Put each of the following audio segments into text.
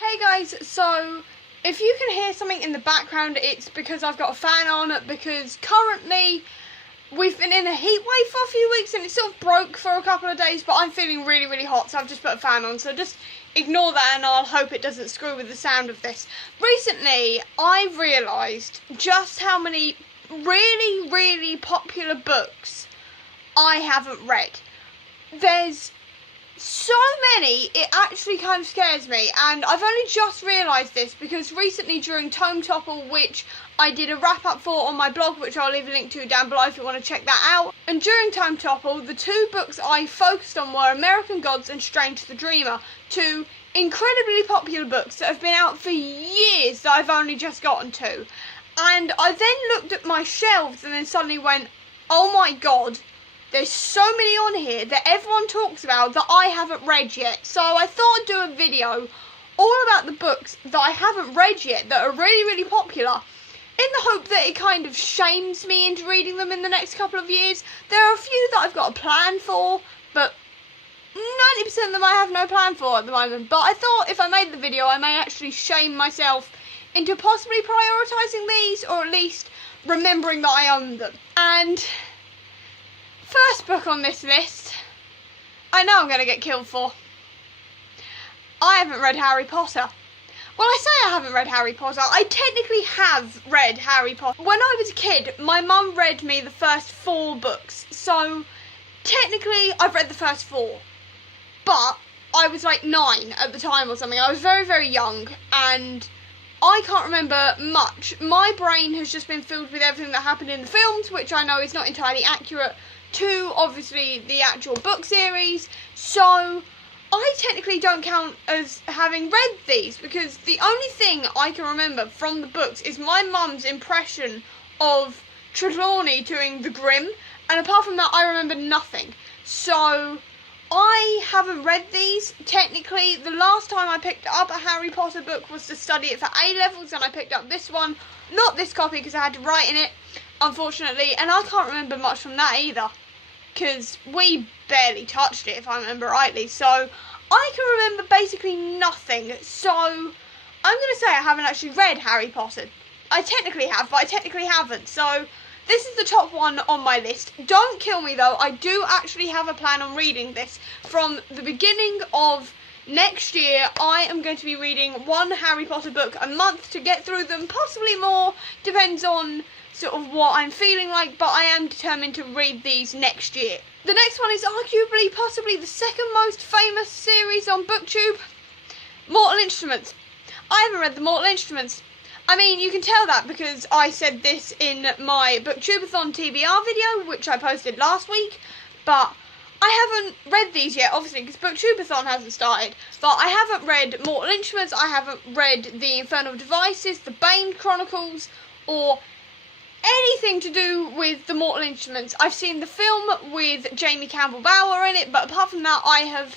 Hey guys, so if you can hear something in the background, it's because I've got a fan on, because currently we've been in a heat wave for a few weeks and it sort of broke for a couple of days, but I'm feeling really hot, so I've just put a fan on, so just ignore that and I'll hope it doesn't screw with the sound of this. Recently, I've realised just how many really popular books I haven't read. There's so many, it actually kind of scares me, and I've only just realised this because recently during Tome Topple, which I did a wrap up for on my blog, which I'll leave a link to down below if you want to check that out, and during Tome Topple, the two books I focused on were American Gods and Strange the Dreamer, two incredibly popular books that have been out for years that I've only just gotten to, and I then looked at my shelves and then suddenly went, oh my god, there's so many on here that everyone talks about that I haven't read yet. So I thought I'd do a video all about the books that I haven't read yet that are really popular, in the hope that it kind of shames me into reading them in the next couple of years. There are a few that I've got a plan for, but 90% of them I have no plan for at the moment. But I thought if I made the video, I may actually shame myself into possibly prioritising these, or at least remembering that I own them. And first book on this list, I know I'm going to get killed for. I haven't read Harry Potter. Well, I say I haven't read Harry Potter. I technically have read Harry Potter. When I was a kid, my mum read me the first 4 books. So, technically, I've read the first 4. But I was like 9 at the time or something. I was very young, and I can't remember much. My brain has just been filled with everything that happened in the films, which I know is not entirely accurate to, obviously, the actual book series, so I technically don't count as having read these, because the only thing I can remember from the books is my mum's impression of Trelawney doing the Grimm, and apart from that I remember nothing. So I haven't read these. Technically, the last time I picked up a Harry Potter book was to study it for A-levels, and I picked up this one, not this copy because I had to write in it, unfortunately, and I can't remember much from that either, because we barely touched it if I remember rightly, so I can remember basically nothing. So I'm going to say I haven't actually read Harry Potter. I technically have, but I technically haven't, so this is the top one on my list. Don't kill me though, I do actually have a plan on reading this. From the beginning of next year, I am going to be reading 1 Harry Potter book a month to get through them, possibly more, depends on sort of what I'm feeling like, but I am determined to read these next year. The next one is arguably possibly the second most famous series on BookTube, Mortal Instruments. I haven't read the Mortal Instruments. I mean, you can tell that because I said this in my BookTubeathon TBR video, which I posted last week, but I haven't read these yet, obviously, because BookTubeathon hasn't started, but I haven't read Mortal Instruments, I haven't read The Infernal Devices, The Bane Chronicles, or anything to do with the Mortal Instruments. I've seen the film with Jamie Campbell Bower in it, but apart from that, I have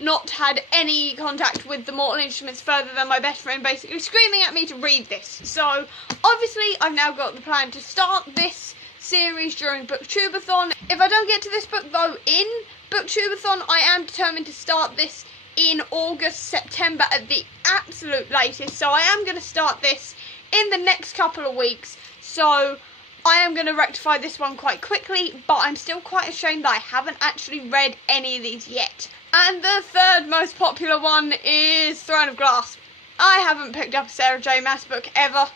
not had any contact with the Mortal Instruments further than my best friend basically screaming at me to read this. So, obviously, I've now got the plan to start this series during BookTubeathon. If I don't get to this book, though, in BookTubeathon, I am determined to start this in August, September at the absolute latest. So, I am going to start this in the next couple of weeks. So I am going to rectify this one quite quickly, but I'm still quite ashamed that I haven't actually read any of these yet. And the third most popular one is Throne of Glass. I haven't picked up a Sarah J Maas book ever.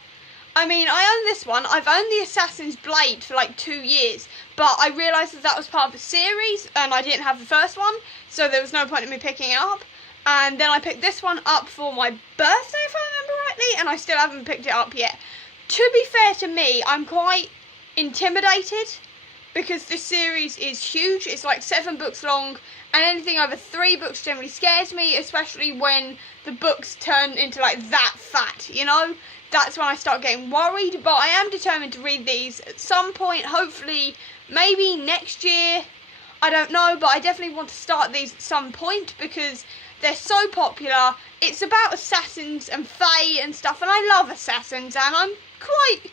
I mean, I own this one. I've owned the Assassin's Blade for like 2 years, but I realised that was part of a series and I didn't have the first one, so there was no point in me picking it up. And then I picked this one up for my birthday, if I remember rightly, and I still haven't picked it up yet. To be fair to me, I'm quite intimidated because this series is huge. It's like 7 books long, and anything over 3 books generally scares me, especially when the books turn into like that fat, you know? That's when I start getting worried, but I am determined to read these at some point, hopefully maybe next year. I don't know, but I definitely want to start these at some point because they're so popular. It's about assassins and fae and stuff, and I love assassins, and I'm quite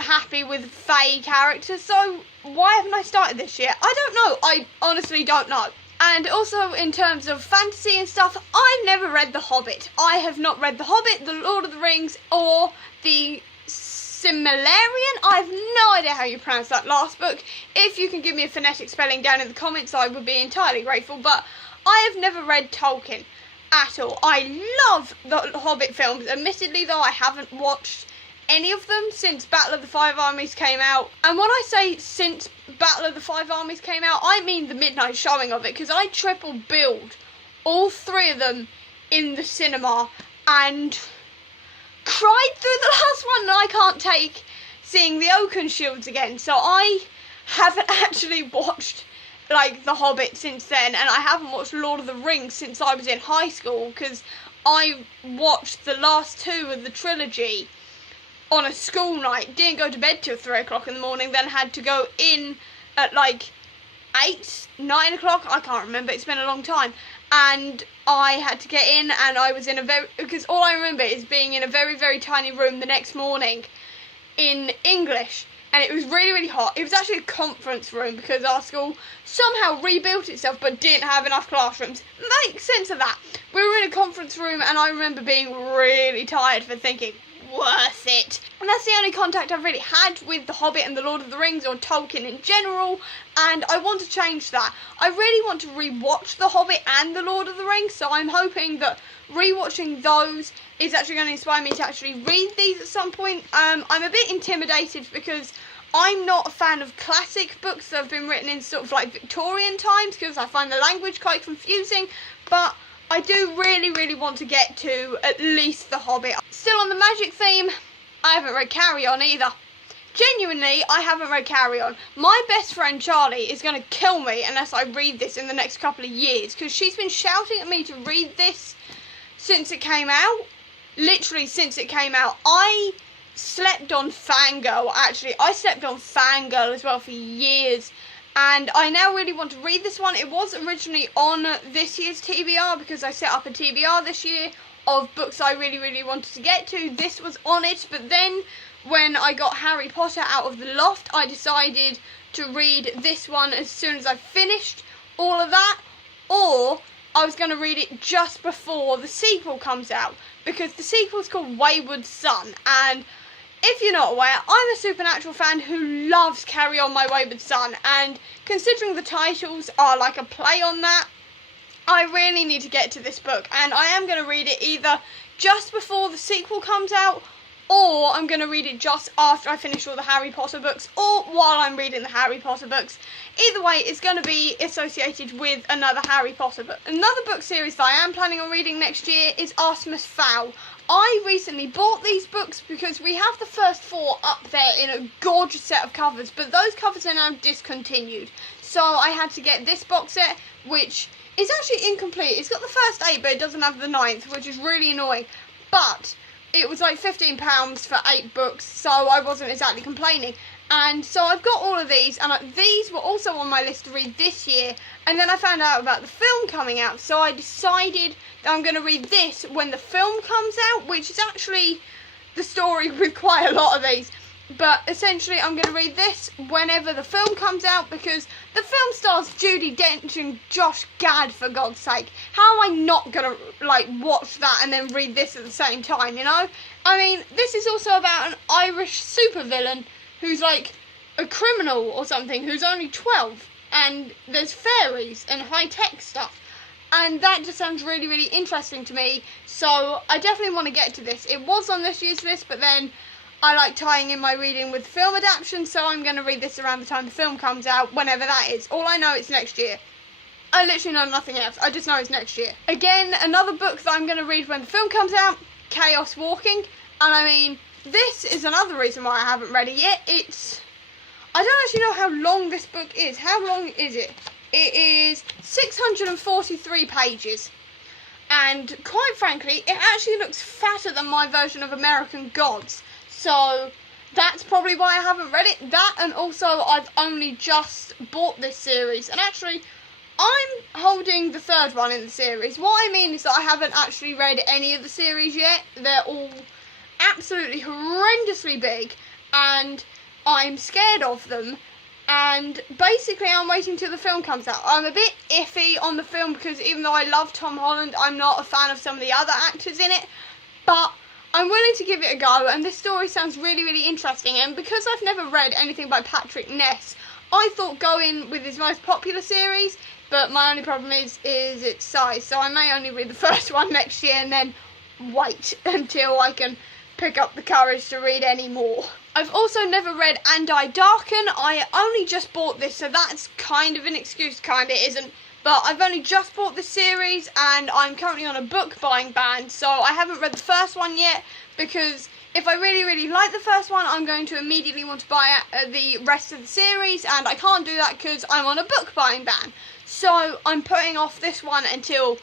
happy with fae characters, so why haven't I started this yet? I don't know. I honestly don't know. And also in terms of fantasy and stuff, I've never read The Hobbit. I have not read The Hobbit, The Lord of the Rings, or the Silmarillion. I have no idea how you pronounce that last book. If you can give me a phonetic spelling down in the comments, I would be entirely grateful. But I have never read Tolkien at all. I love the Hobbit films. Admittedly, though, I haven't watched any of them since Battle of the Five Armies came out. And when I say since Battle of the Five Armies came out, I mean the midnight showing of it, because I triple billed all three of them in the cinema and cried through the last one, and I can't take seeing the Oakenshields again. So I haven't actually watched like The Hobbit since then, and I haven't watched Lord of the Rings since I was in high school, because I watched the last two of the trilogy on a school night, didn't go to bed till 3 o'clock in the morning, then had to go in at like 8, 9 o'clock, I can't remember, it's been a long time, and I had to get in, and I was in because all I remember is being in a very, very tiny room the next morning in English, and it was really, really hot. It was actually a conference room, because our school somehow rebuilt itself but didn't have enough classrooms. Makes sense of that. We were in a conference room, and I remember being really tired for thinking, worth it. And that's the only contact I've really had with The Hobbit and The Lord of the Rings, or Tolkien in general, and I want to change that. I really want to rewatch The Hobbit and The Lord of the Rings, so I'm hoping that rewatching those is actually going to inspire me to actually read these at some point. I'm a bit intimidated because I'm not a fan of classic books that have been written in sort of like Victorian times, because I find the language quite confusing, but I do really, really want to get to at least The Hobbit. Still on the magic theme, I haven't read Carry On either. Genuinely, I haven't read Carry On. My best friend Charlie is going to kill me unless I read this in the next couple of years, because she's been shouting at me to read this since it came out. Literally since it came out. I slept on Fangirl, actually. I slept on Fangirl as well for years. And I now really want to read this one. It was originally on this year's TBR, because I set up a TBR this year of books I really, really wanted to get to. This was on it, but then when I got Harry Potter out of the loft, I decided to read this one as soon as I finished all of that, or I was going to read it just before the sequel comes out, because the sequel's called Wayward Son, and if you're not aware, I'm a Supernatural fan who loves Carry On My Wayward Son, and considering the titles are like a play on that, I really need to get to this book, and I am going to read it either just before the sequel comes out, or I'm going to read it just after I finish all the Harry Potter books, or while I'm reading the Harry Potter books. Either way, it's going to be associated with another Harry Potter book. Another book series that I am planning on reading next year is Artemis Fowl. I recently bought these books because we have the first 4 up there in a gorgeous set of covers, but those covers are now discontinued. So I had to get this box set, which is actually incomplete. It's got the first 8, but it doesn't have the 9th, which is really annoying. But it was like £15 for 8 books, so I wasn't exactly complaining. And so I've got all of these, and these were also on my list to read this year, and then I found out about the film coming out, so I decided that I'm going to read this when the film comes out, which is actually the story with quite a lot of these. But essentially I'm going to read this whenever the film comes out, because the film stars Judi Dench and Josh Gad, for God's sake. How am I not going to like watch that and then read this at the same time, you know? I mean, this is also about an Irish supervillain who's like a criminal or something, who's only 12, and there's fairies and high-tech stuff, and that just sounds really, really interesting to me, so I definitely want to get to this. It was on this year's list, but then I like tying in my reading with film adaptation, so I'm going to read this around the time the film comes out, whenever that is. All I know it's next year. I literally know nothing else. I just know it's next year. Again, another book that I'm going to read when the film comes out, Chaos Walking, and I mean, this is another reason why I haven't read it yet. I don't actually know how long this book is. How long is it? It is 643 pages. And quite frankly, it actually looks fatter than my version of American Gods. So that's probably why I haven't read it. That, and also I've only just bought this series. And actually, I'm holding the 3rd one in the series. What I mean is that I haven't actually read any of the series yet. They're all absolutely horrendously big, and I'm scared of them, and basically I'm waiting till the film comes out. I'm a bit iffy on the film because even though I love Tom Holland, I'm not a fan of some of the other actors in it, but I'm willing to give it a go, and this story sounds really, really interesting. And because I've never read anything by Patrick Ness, I thought go in with his most popular series, but my only problem is its size, so I may only read the first one next year and then wait until I can pick up the courage to read any more. I've also never read And I Darken. I only just bought this, so that's kind of an excuse, kind of isn't. But I've only just bought this series, and I'm currently on a book buying ban, so I haven't read the first one yet, because if I really, really like the first one, I'm going to immediately want to buy the rest of the series, and I can't do that because I'm on a book buying ban. So I'm putting off this one until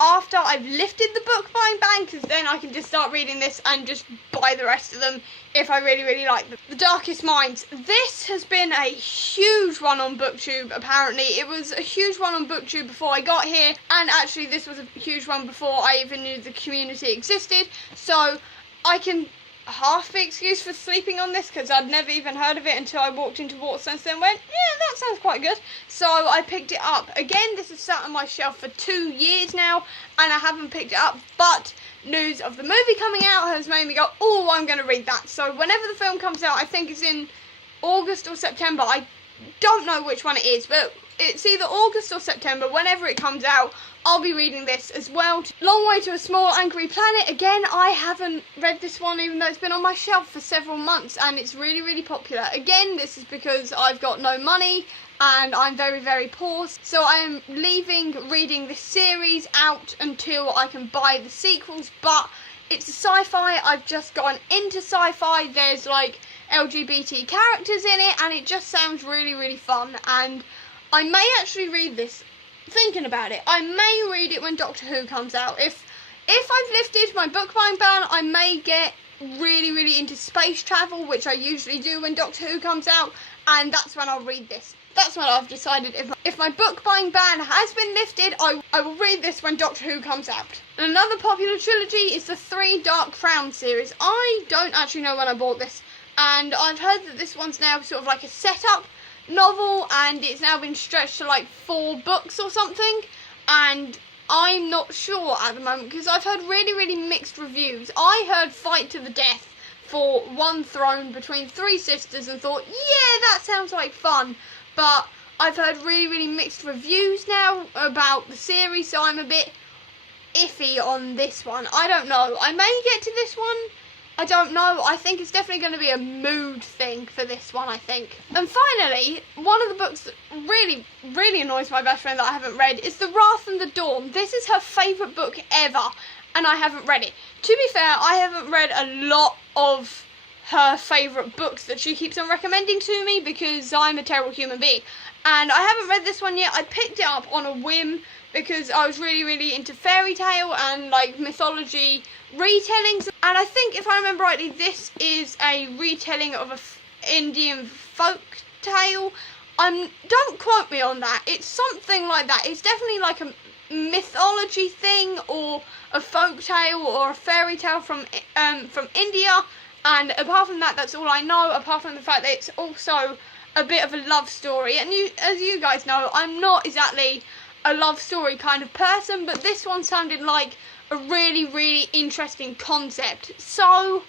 after I've lifted the book buying ban, because then I can just start reading this and just buy the rest of them if I really, really like them. The Darkest Minds. This has been a huge one on BookTube, apparently. It was a huge one on BookTube before I got here, and actually this was a huge one before I even knew the community existed, so I can half be excused for sleeping on this because I'd never even heard of it until I walked into Watson's and went, yeah, that sounds quite good. So I picked it up. Again, this has sat on my shelf for 2 years now and I haven't picked it up, but news of the movie coming out has made me go, oh, I'm going to read that. So whenever the film comes out, I think it's in August or September. I don't know which one it is, but it's either August or September. Whenever it comes out, I'll be reading this as well. Long Way to a Small Angry Planet. Again, I haven't read this one even though it's been on my shelf for several months and it's really, really popular. Again, this is because I've got no money and I'm very, very poor. So I am leaving reading this series out until I can buy the sequels, but it's a sci-fi. I've just gone into sci-fi. There's like LGBT characters in it and it just sounds really, really fun, and I may actually read this. Thinking about it, I may read it when Doctor Who comes out. If I've lifted my book buying ban, I may get really, really into space travel, which I usually do when Doctor Who comes out, and that's when I'll read this. That's what I've decided. If my book buying ban has been lifted, I will read this when Doctor Who comes out. And another popular trilogy is the 3 Dark Crown series. I don't actually know when I bought this, and I've heard that this one's now sort of like a setup novel and it's now been stretched to like 4 books or something, and I'm not sure at the moment because I've heard really, really mixed reviews. I heard fight to the death for one throne between 3 sisters and thought, yeah, that sounds like fun, but I've heard really, really mixed reviews now about the series, so I'm a bit iffy on this one. I don't know, I may get to this one, I don't know. I think it's definitely going to be a mood thing for this one, I think. And finally, one of the books that really, really annoys my best friend that I haven't read is The Wrath and the Dawn. This is her favourite book ever, and I haven't read it. To be fair, I haven't read a lot of her favourite books that she keeps on recommending to me because I'm a terrible human being. And I haven't read this one yet. I picked it up on a whim because I was really, really into fairy tale and like mythology retellings, and I think if I remember rightly this is a retelling of a Indian folk tale. Don't quote me on that, it's something like that. It's definitely like a mythology thing or a folk tale or a fairy tale from India, and apart from that, that's all I know, apart from the fact that it's also a bit of a love story. And as you guys know, I'm not exactly a love story kind of person, but this one sounded like a really, really interesting concept, so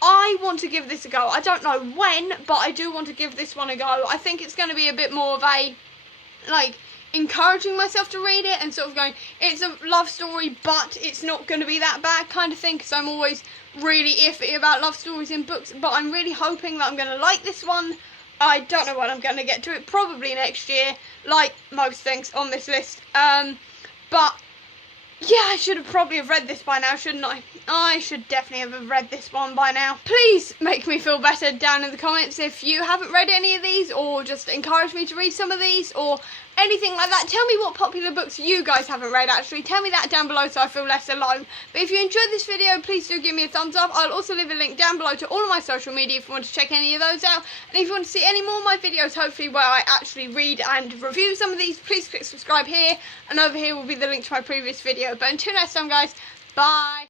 I want to give this a go. I don't know when, but I do want to give this one a go. I think it's going to be a bit more of a, like, encouraging myself to read it and sort of going, it's a love story, but it's not going to be that bad kind of thing, because I'm always really iffy about love stories in books, but I'm really hoping that I'm going to like this one. I don't know when I'm going to get to it, probably next year, like most things on this list, but yeah, I should have probably have read this by now, shouldn't I? I should definitely have read this one by now. Please make me feel better down in the comments if you haven't read any of these, or just encourage me to read some of these, or anything like that. Tell me what popular books you guys haven't read, actually. Tell me that down below so I feel less alone. But if you enjoyed this video, please do give me a thumbs up. I'll also leave a link down below to all of my social media if you want to check any of those out. And if you want to see any more of my videos, hopefully where I actually read and review some of these, please click subscribe here. And over here will be the link to my previous video. But until next time, guys, bye.